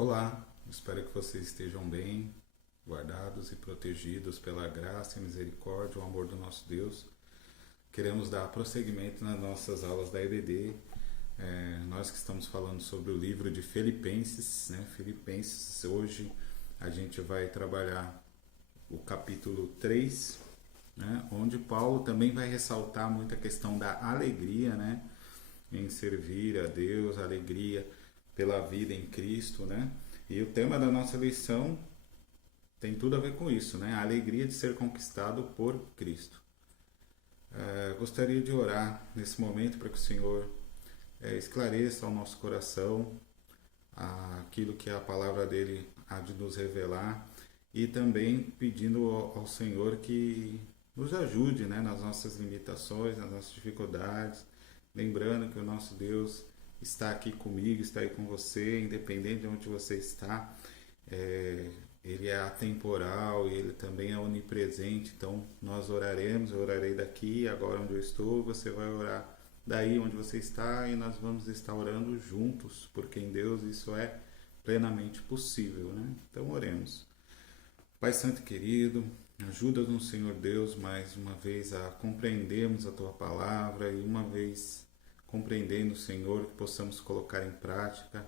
Olá, espero que vocês estejam bem, guardados e protegidos pela graça e misericórdia, o amor do nosso Deus. Queremos dar prosseguimento nas nossas aulas da EBD. Nós que estamos falando sobre o livro de Filipenses, né? Filipenses, hoje a gente vai trabalhar o capítulo 3, né? Onde Paulo também vai ressaltar muito a questão da alegria, né? Em servir a Deus, a alegria pela vida em Cristo, né? E o tema da nossa lição tem tudo a ver com isso, né? A alegria de ser conquistado por Cristo. Gostaria de orar nesse momento para que o Senhor esclareça ao nosso coração aquilo que a palavra dele há de nos revelar e também pedindo ao Senhor que nos ajude, né, nas nossas limitações, nas nossas dificuldades, lembrando que o nosso Deus está aqui comigo, está aí com você, independente de onde você está. Ele é atemporal e ele também é onipresente, então nós oraremos, eu orarei daqui, agora onde eu estou, você vai orar daí onde você está e nós vamos estar orando juntos, porque em Deus isso é plenamente possível, né? Então oremos. Pai Santo e querido, ajuda-nos, Senhor Deus, mais uma vez a compreendermos a Tua palavra e uma vez compreendendo, Senhor, que possamos colocar em prática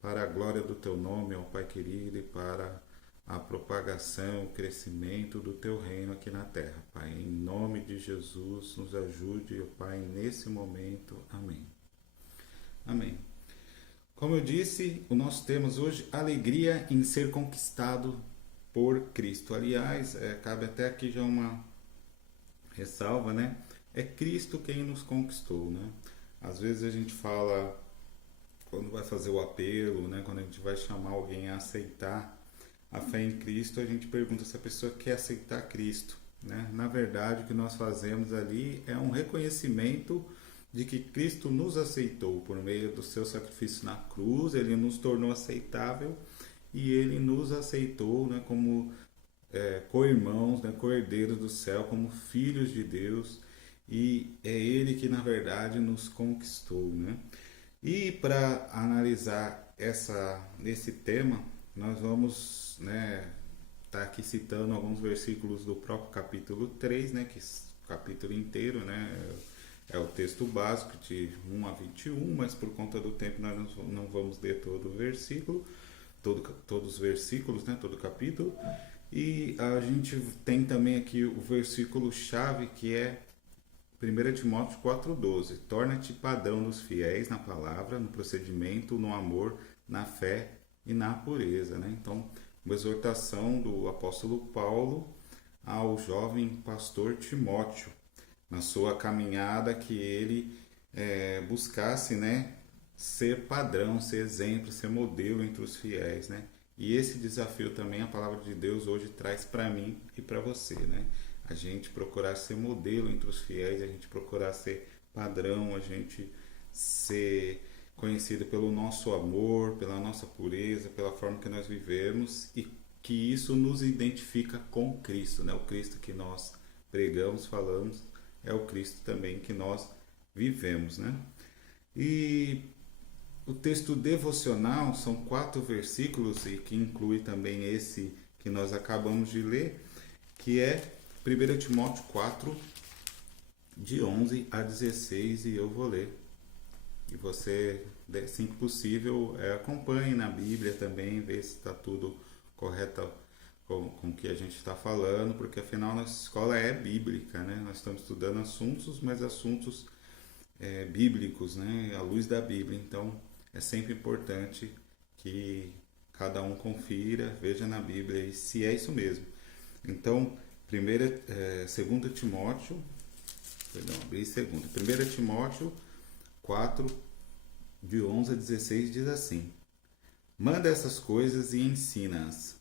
para a glória do Teu nome, ó Pai querido, e para a propagação, o crescimento do Teu reino aqui na terra. Pai, em nome de Jesus, nos ajude, ó Pai, nesse momento. Amém. Amém. Como eu disse, o nosso tema hoje, alegria em ser conquistado por Cristo. Aliás, cabe até aqui já uma ressalva, né? É Cristo quem nos conquistou, né? Às vezes a gente fala, quando vai fazer o apelo, né? Quando a gente vai chamar alguém a aceitar a fé em Cristo, a gente pergunta se a pessoa quer aceitar Cristo, né? Na verdade, o que nós fazemos ali é um reconhecimento de que Cristo nos aceitou por meio do seu sacrifício na cruz, ele nos tornou aceitável e ele nos aceitou, né, como co-irmãos, né, co-herdeiros do céu, como filhos de Deus, e é ele que na verdade nos conquistou, né? E para analisar esse tema, nós vamos, né, tá aqui citando alguns versículos do próprio capítulo 3, né, que o capítulo inteiro, né, é o texto básico de 1 a 21, mas por conta do tempo nós não vamos ler todo o versículo, todos os versículos, né, todo o capítulo. E a gente tem também aqui o versículo chave, que é 1 Timóteo 4,12. Torna-te padrão dos fiéis na palavra, no procedimento, no amor, na fé e na pureza, né? Então, uma exortação do apóstolo Paulo ao jovem pastor Timóteo, na sua caminhada, que ele buscasse, né, ser padrão, ser exemplo, ser modelo entre os fiéis, né? E esse desafio também a palavra de Deus hoje traz para mim e para você, né? A gente procurar ser modelo entre os fiéis, a gente procurar ser padrão, a gente ser conhecido pelo nosso amor, pela nossa pureza, pela forma que nós vivemos e que isso nos identifica com Cristo, né? O Cristo que nós pregamos, falamos, é o Cristo também que nós vivemos, né? E o texto devocional são 4 versículos e que inclui também esse que nós acabamos de ler, que é 1 Timóteo 4, de 11 a 16, e eu vou ler. E você, assim que possível, acompanhe na Bíblia também, vê se está tudo correto com o que a gente está falando, porque afinal nossa escola é bíblica, né? Nós estamos estudando assuntos, mas assuntos bíblicos, né? À luz da Bíblia. Então, é sempre importante que cada um confira, veja na Bíblia e se é isso mesmo. Então, 2 Timóteo, perdão, abri 1 Timóteo 4, de 11 a 16, diz assim: manda essas coisas e ensina-as.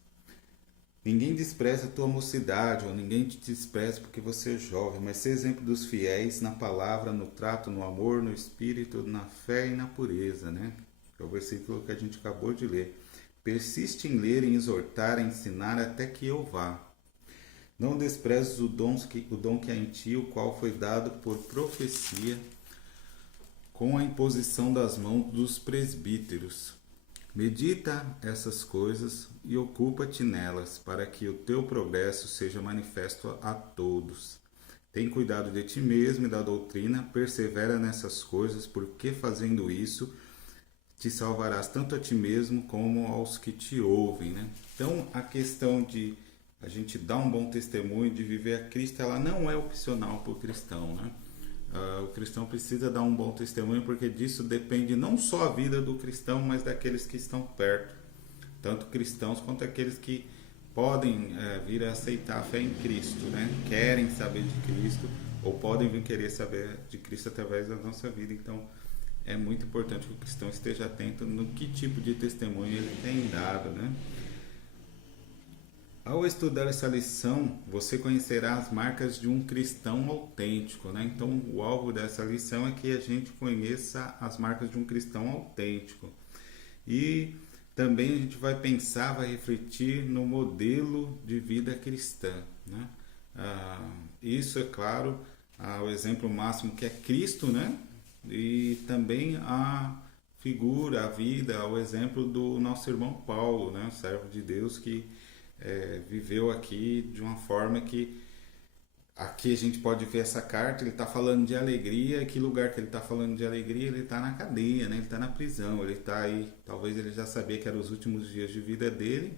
Ninguém despreza a tua mocidade, ou ninguém te despreza porque você é jovem, mas seja exemplo dos fiéis na palavra, no trato, no amor, no espírito, na fé e na pureza, né? É o versículo que a gente acabou de ler. Persiste em ler, em exortar, em ensinar até que eu vá. Não desprezes o dom que há em ti, o qual foi dado por profecia, com a imposição das mãos dos presbíteros. Medita essas coisas e ocupa-te nelas, para que o teu progresso seja manifesto a todos. Tem cuidado de ti mesmo e da doutrina, persevera nessas coisas, porque fazendo isso te salvarás tanto a ti mesmo como aos que te ouvem, né? Então, a questão de a gente dar um bom testemunho, de viver a Cristo, ela não é opcional para o cristão, né? O cristão precisa dar um bom testemunho, porque disso depende não só a vida do cristão, mas daqueles que estão perto, tanto cristãos quanto aqueles que podem vir a aceitar a fé em Cristo, né? Querem saber de Cristo ou podem vir querer saber de Cristo através da nossa vida. Então, é muito importante que o cristão esteja atento no que tipo de testemunho ele tem dado, né? Ao estudar essa lição, você conhecerá as marcas de um cristão autêntico, né? Então, o alvo dessa lição é que a gente conheça as marcas de um cristão autêntico. E também a gente vai pensar, vai refletir no modelo de vida cristã, né? Isso, é claro, o exemplo máximo que é Cristo, né? E também a figura, a vida, o exemplo do nosso irmão Paulo, né? Servo de Deus que viveu aqui de uma forma que aqui a gente pode ver essa carta, ele está falando de alegria. Que lugar que ele está falando de alegria? Ele está na cadeia, né? Ele está na prisão, ele está aí, talvez ele já sabia que eram os últimos dias de vida dele,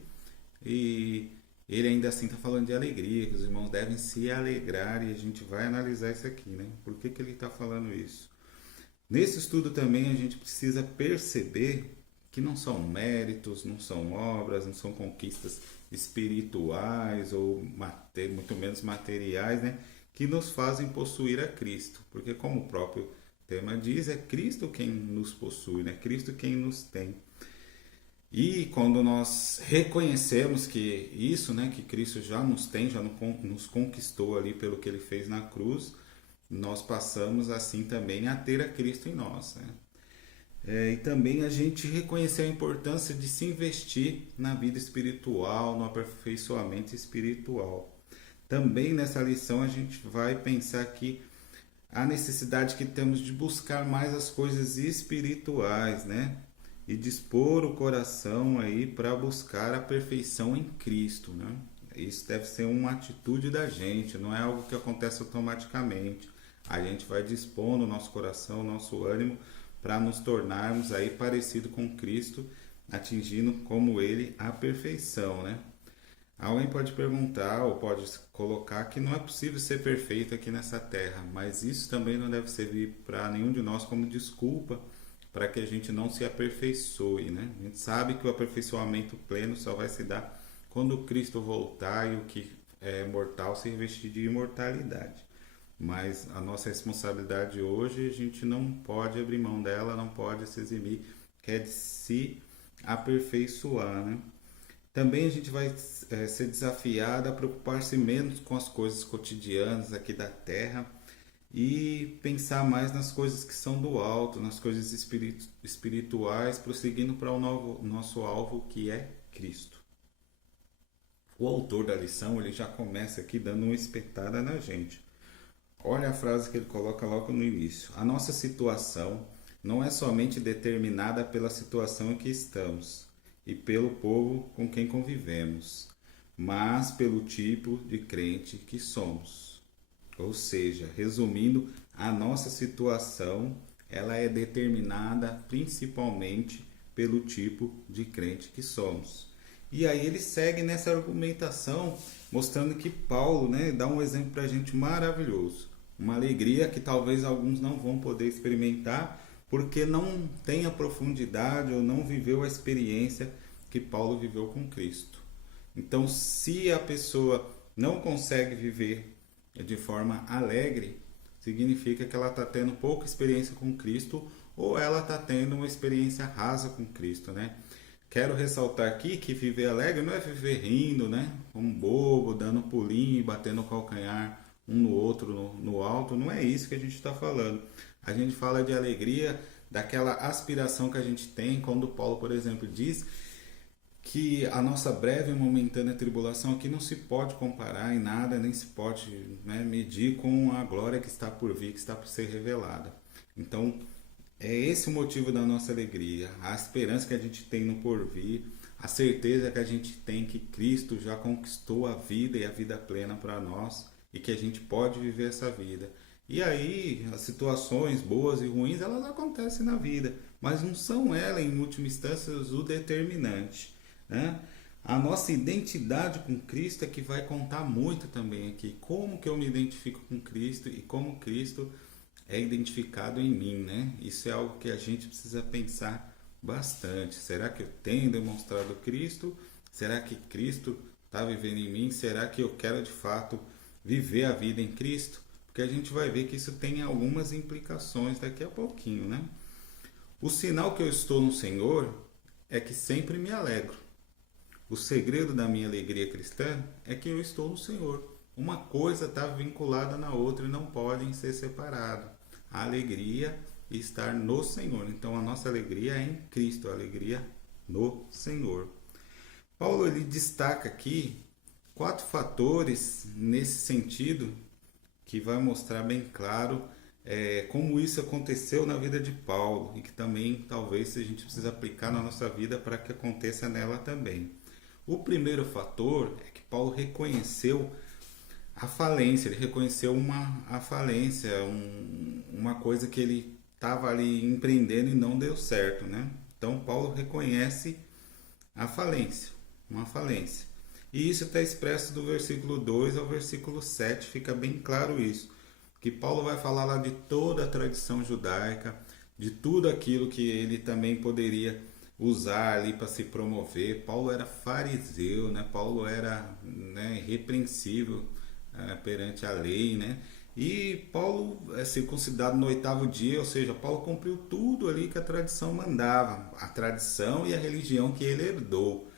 e ele ainda assim está falando de alegria, que os irmãos devem se alegrar, e a gente vai analisar isso aqui, né? Por que ele está falando isso? Nesse estudo também a gente precisa perceber que não são méritos, não são obras, não são conquistas espirituais ou muito menos materiais, né, que nos fazem possuir a Cristo. Porque como o próprio tema diz, é Cristo quem nos possui, né? Cristo quem nos tem. E quando nós reconhecemos que isso, né, que Cristo já nos tem, já nos conquistou ali pelo que ele fez na cruz, nós passamos assim também a ter a Cristo em nós, né? E também a gente reconhecer a importância de se investir na vida espiritual, no aperfeiçoamento espiritual. Também nessa lição a gente vai pensar que a necessidade que temos de buscar mais as coisas espirituais, né? E dispor o coração aí para buscar a perfeição em Cristo, né? Isso deve ser uma atitude da gente, não é algo que acontece automaticamente. A gente vai dispondo o nosso coração, o nosso ânimo para nos tornarmos aí parecido com Cristo, atingindo como Ele a perfeição, né? Alguém pode perguntar ou pode colocar que não é possível ser perfeito aqui nessa terra, mas isso também não deve servir para nenhum de nós como desculpa para que a gente não se aperfeiçoe, né? A gente sabe que o aperfeiçoamento pleno só vai se dar quando Cristo voltar e o que é mortal se revestir de imortalidade. Mas a nossa responsabilidade hoje, a gente não pode abrir mão dela, não pode se eximir, que é de se aperfeiçoar, né? Também a gente vai ser desafiado a preocupar-se menos com as coisas cotidianas aqui da terra e pensar mais nas coisas que são do alto, nas coisas espirituais, prosseguindo para o nosso alvo, que é Cristo. O autor da lição, ele já começa aqui dando uma espetada na gente. Olha a frase que ele coloca logo no início. A nossa situação não é somente determinada pela situação em que estamos e pelo povo com quem convivemos, mas pelo tipo de crente que somos. Ou seja, resumindo, a nossa situação ela é determinada principalmente pelo tipo de crente que somos. E aí ele segue nessa argumentação, mostrando que Paulo, né, dá um exemplo para a gente maravilhoso. Uma alegria que talvez alguns não vão poder experimentar porque não tem a profundidade ou não viveu a experiência que Paulo viveu com Cristo. Então, se a pessoa não consegue viver de forma alegre, significa que ela está tendo pouca experiência com Cristo ou ela está tendo uma experiência rasa com Cristo, né? Quero ressaltar aqui que viver alegre não é viver rindo, né? Como bobo, dando pulinho, batendo o calcanhar um no outro, no alto. Não é isso que a gente está falando. A gente fala de alegria, daquela aspiração que a gente tem, quando Paulo, por exemplo, diz que a nossa breve e momentânea tribulação aqui não se pode comparar em nada, nem se pode, né, medir com a glória que está por vir, que está por ser revelada. Então, É esse o motivo da nossa alegria, a esperança que a gente tem no porvir, a certeza que a gente tem que Cristo já conquistou a vida e a vida plena para nós e que a gente pode viver essa vida. E aí, as situações boas e ruins, elas acontecem na vida, mas não são elas, em última instância, o determinante, né? A nossa identidade com Cristo é que vai contar muito também aqui. Como que eu me identifico com Cristo e como Cristo é identificado em mim, né? Isso é algo que a gente precisa pensar bastante. Será que eu tenho demonstrado Cristo? Será que Cristo está vivendo em mim? Será que eu quero de fato viver a vida em Cristo? Porque a gente vai ver que isso tem algumas implicações daqui a pouquinho, né? O sinal que eu estou no Senhor é que sempre me alegro. O segredo da minha alegria cristã é que eu estou no Senhor. Uma coisa está vinculada na outra e não podem ser separadas. A alegria e estar no Senhor. Então a nossa alegria é em Cristo, a alegria no Senhor. Paulo ele destaca aqui 4 fatores nesse sentido que vai mostrar bem claro como isso aconteceu na vida de Paulo e que também talvez a gente precisa aplicar na nossa vida para que aconteça nela também. O primeiro fator é que Paulo reconheceu a falência, ele reconheceu a falência, uma coisa que ele estava ali empreendendo e não deu certo, né? Então Paulo reconhece a falência, uma falência. E isso está expresso do versículo 2 ao versículo 7, fica bem claro isso. Que Paulo vai falar lá de toda a tradição judaica, de tudo aquilo que ele também poderia usar ali para se promover. Paulo era fariseu, né? Paulo era, né, irrepreensível perante a lei, né? E Paulo é circuncidado no 8º dia, ou seja, Paulo cumpriu tudo ali que a tradição mandava, a tradição e a religião que ele herdou.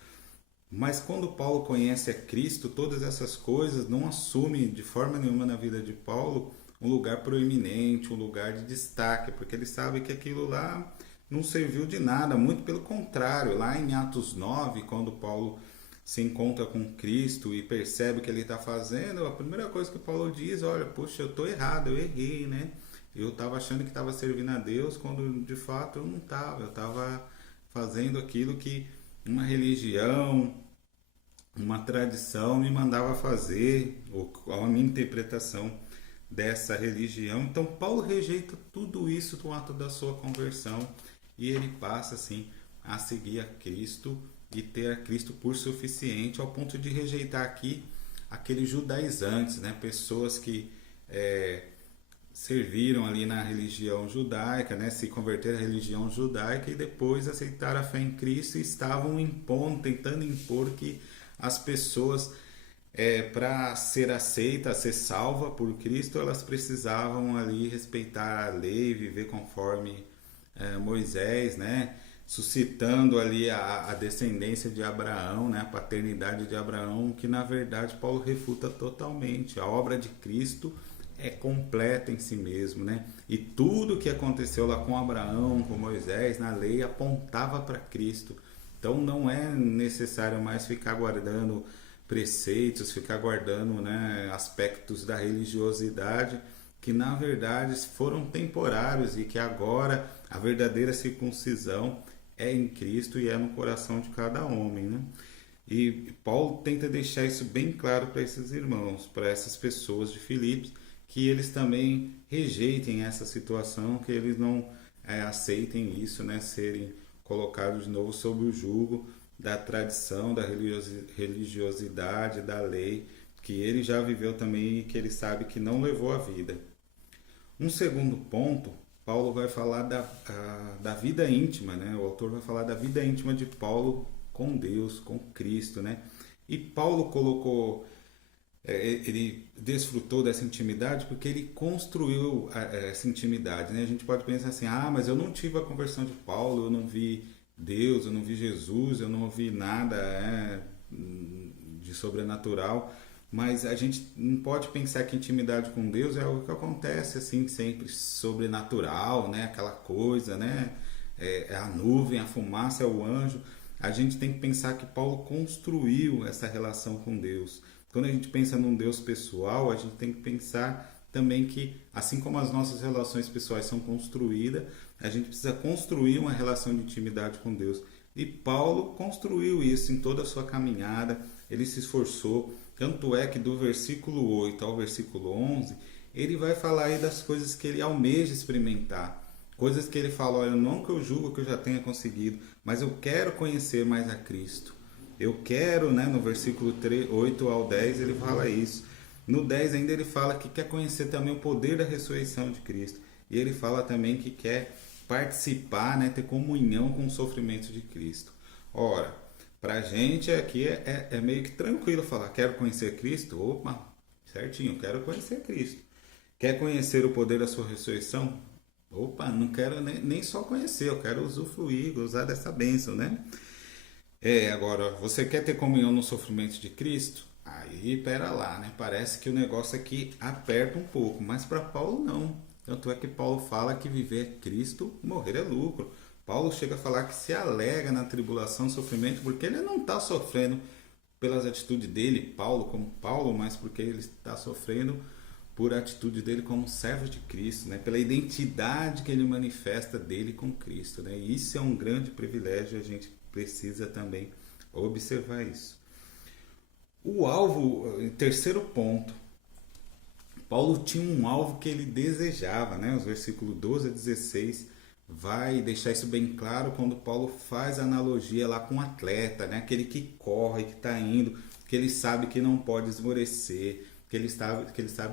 Mas quando Paulo conhece a Cristo, todas essas coisas não assumem de forma nenhuma na vida de Paulo um lugar proeminente, um lugar de destaque, porque ele sabe que aquilo lá não serviu de nada, muito pelo contrário. Lá em Atos 9, quando Paulo se encontra com Cristo e percebe o que ele está fazendo, a primeira coisa que Paulo diz, olha, puxa, eu estou errado, eu errei, né? Eu estava achando que estava servindo a Deus, quando de fato eu não estava, eu estava fazendo aquilo que uma religião, uma tradição me mandava fazer, ou a minha interpretação dessa religião. Então Paulo rejeita tudo isso no ato da sua conversão e ele passa assim a seguir a Cristo e ter a Cristo por suficiente, ao ponto de rejeitar aqui aqueles judaizantes, né? Pessoas que serviram ali na religião judaica, né? Se converteram à religião judaica e depois aceitaram a fé em Cristo e estavam impondo, tentando impor que as pessoas, para ser aceita, ser salva por Cristo, elas precisavam ali respeitar a lei, viver conforme Moisés, né? Suscitando ali a descendência de Abraão, né? A paternidade de Abraão, que na verdade Paulo refuta totalmente. A obra de Cristo é completa em si mesmo, né? E tudo que aconteceu lá com Abraão, com Moisés, na lei, apontava para Cristo. Então não é necessário mais ficar guardando preceitos, ficar guardando, né, aspectos da religiosidade que na verdade foram temporários e que agora a verdadeira circuncisão é em Cristo e é no coração de cada homem, né? E Paulo tenta deixar isso bem claro para esses irmãos, para essas pessoas de Filipos, que eles também rejeitem essa situação, que eles não aceitem isso, né, serem colocados de novo sob o jugo da tradição, da religiosidade, da lei, que ele já viveu também e que ele sabe que não levou a vida. Um segundo ponto, Paulo vai falar da vida íntima, né? O autor vai falar da vida íntima de Paulo com Deus, com Cristo, né? E Paulo colocou, ele desfrutou dessa intimidade porque ele construiu essa intimidade, né? A gente pode pensar assim, mas eu não tive a conversão de Paulo, eu não vi Deus, eu não vi Jesus, eu não vi nada de sobrenatural. Mas a gente não pode pensar que intimidade com Deus é algo que acontece assim sempre sobrenatural, né? Aquela coisa, né? É a nuvem, a fumaça, é o anjo. A gente tem que pensar que Paulo construiu essa relação com Deus. Quando a gente pensa num Deus pessoal, a gente tem que pensar também que, assim como as nossas relações pessoais são construídas, a gente precisa construir uma relação de intimidade com Deus. E Paulo construiu isso em toda a sua caminhada, ele se esforçou, tanto é que do versículo 8 ao versículo 11, ele vai falar aí das coisas que ele almeja experimentar. Coisas que ele fala, olha, não que eu julgo que eu já tenha conseguido, mas eu quero conhecer mais a Cristo. Eu quero, né, no versículo 8 ao 10 ele fala isso. No 10 ainda ele fala que quer conhecer também o poder da ressurreição de Cristo. E ele fala também que quer participar, né, ter comunhão com o sofrimento de Cristo. Ora, pra gente aqui é meio que tranquilo falar, quero conhecer Cristo? Opa, certinho, quero conhecer Cristo. Quer conhecer o poder da sua ressurreição? Opa, não quero nem só conhecer, eu quero usufruir, gozar dessa bênção, né? Agora, você quer ter comunhão no sofrimento de Cristo? Aí, pera lá, né? Parece que o negócio aqui aperta um pouco, mas para Paulo não. Tanto é que Paulo fala que viver é Cristo, morrer é lucro. Paulo chega a falar que se alega na tribulação, sofrimento, porque ele não está sofrendo pelas atitudes dele, Paulo como Paulo, mas porque ele está sofrendo por atitude dele como servo de Cristo, né? Pela identidade que ele manifesta dele com Cristo, né? E isso é um grande privilégio, a gente precisa também observar isso. O alvo, terceiro ponto, Paulo tinha um alvo que ele desejava, né? Os versículos 12 a 16 vai deixar isso bem claro quando Paulo faz a analogia lá com o atleta, né? Aquele que corre, que está indo, que ele sabe que não pode esmorecer, que ele sabe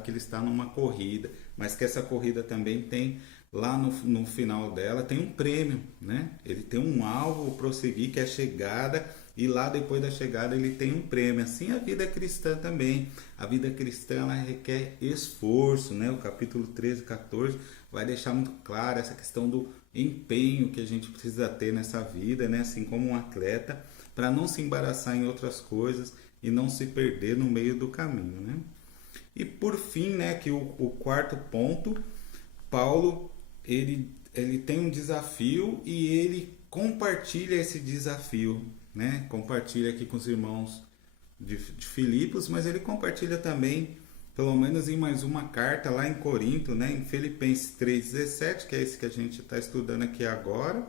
que ele está numa corrida, mas que essa corrida também tem, lá no final dela, tem um prêmio, né? Ele tem um alvo, prosseguir, que é a chegada, e lá depois da chegada ele tem um prêmio. Assim a vida cristã também. A vida cristã ela requer esforço, né? O capítulo 13 e 14 vai deixar muito claro essa questão do empenho que a gente precisa ter nessa vida, né? Assim como um atleta, para não se embaraçar em outras coisas e não se perder no meio do caminho, né? E por fim, né, que o quarto ponto, Paulo ele tem um desafio e ele compartilha esse desafio, né? Compartilha aqui com os irmãos de Filipos, mas ele compartilha também, pelo menos em mais uma carta lá em Corinto, né? Em Filipenses 3,17, que é esse que a gente está estudando aqui agora.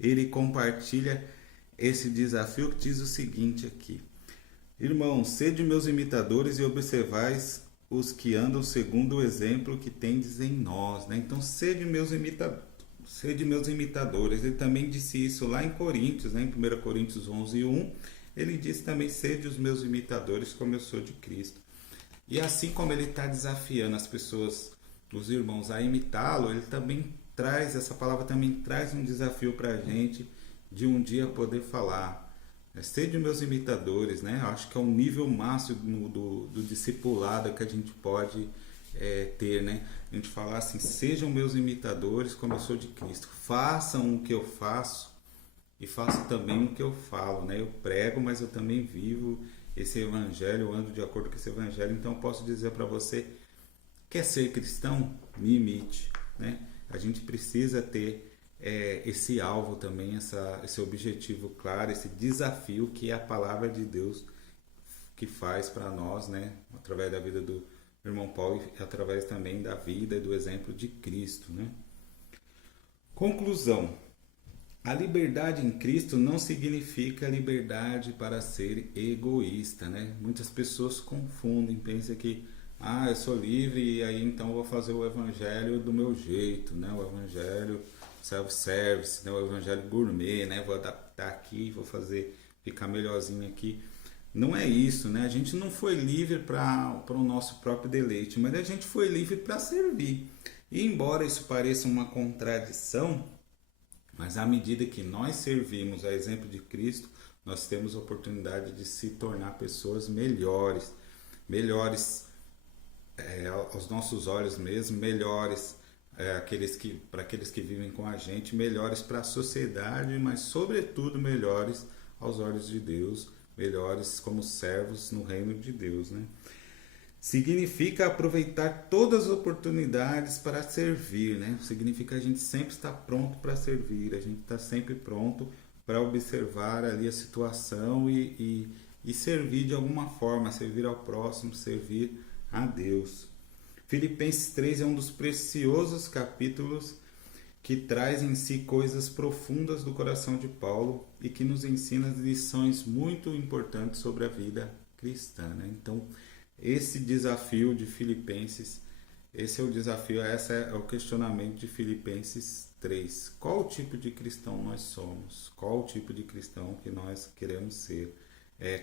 Ele compartilha esse desafio que diz o seguinte aqui: irmãos, sede meus imitadores e observais os que andam segundo o exemplo que tendes em nós, né? Então, sede meus imitadores. Ele também disse isso lá em Coríntios, né? Em 1 Coríntios 11:1, ele disse também, sede os meus imitadores como eu sou de Cristo. E assim como ele está desafiando as pessoas, os irmãos, a imitá-lo, ele também traz, essa palavra também traz um desafio para a gente de um dia poder falar, sede meus imitadores, né? Eu acho que é um nível máximo do discipulado que a gente pode ter, né? A gente falar assim, sejam meus imitadores como eu sou de Cristo. Façam o que eu faço e façam também o que eu falo, né? Eu prego, mas eu também vivo esse evangelho, eu ando de acordo com esse evangelho. Então eu posso dizer para você, quer ser cristão? Me imite, né? A gente precisa ter esse alvo também, esse objetivo claro, esse desafio que é a palavra de Deus que faz para nós, né? Através da vida do irmão Paulo e através também da vida e do exemplo de Cristo, né? Conclusão: a liberdade em Cristo não significa liberdade para ser egoísta, né? Muitas pessoas confundem, pensam que eu sou livre e aí então eu vou fazer o evangelho do meu jeito, né? O evangelho self-service, né? O evangelho gourmet, né? Vou adaptar aqui, vou fazer ficar melhorzinho aqui. Não é isso, né? A gente não foi livre para o nosso próprio deleite, mas a gente foi livre para servir. E embora isso pareça uma contradição, mas à medida que nós servimos a exemplo de Cristo, nós temos a oportunidade de se tornar pessoas melhores, aos nossos olhos mesmo, melhores para aqueles que vivem com a gente, melhores para a sociedade, mas sobretudo melhores aos olhos de Deus, melhores como servos no reino de Deus, né? Significa aproveitar todas as oportunidades para servir, né? Significa a gente sempre estar pronto para servir, a gente está sempre pronto para observar ali a situação e servir de alguma forma, servir ao próximo, servir a Deus. Filipenses 3 é um dos preciosos capítulos que traz em si coisas profundas do coração de Paulo e que nos ensina lições muito importantes sobre a vida cristã, né? Então, esse desafio de Filipenses, esse é o desafio, esse é o questionamento de Filipenses 3. Qual o tipo de cristão nós somos? Qual o tipo de cristão que nós queremos ser?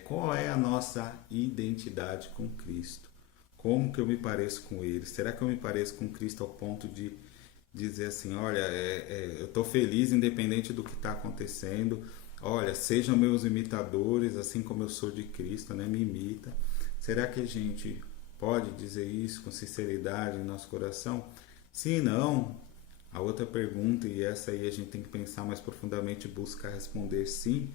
Qual é a nossa identidade com Cristo? Como que eu me pareço com Ele? Será que eu me pareço com Cristo ao ponto de dizer assim, olha, eu estou feliz independente do que está acontecendo, olha, sejam meus imitadores, assim como eu sou de Cristo, né? Me imita. Será que a gente pode dizer isso com sinceridade em nosso coração? Se não, a outra pergunta, e essa aí a gente tem que pensar mais profundamente e buscar responder sim,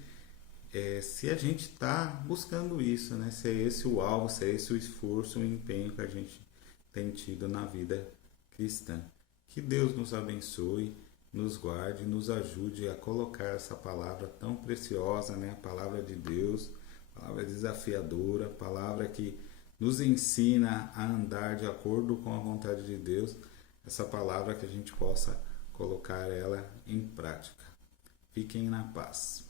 se a gente está buscando isso, né? Se é esse o alvo, se é esse o esforço, o empenho que a gente tem tido na vida cristã. Que Deus nos abençoe, nos guarde, nos ajude a colocar essa palavra tão preciosa, né? A palavra de Deus, palavra desafiadora, palavra que nos ensina a andar de acordo com a vontade de Deus, essa palavra que a gente possa colocar ela em prática. Fiquem na paz.